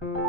you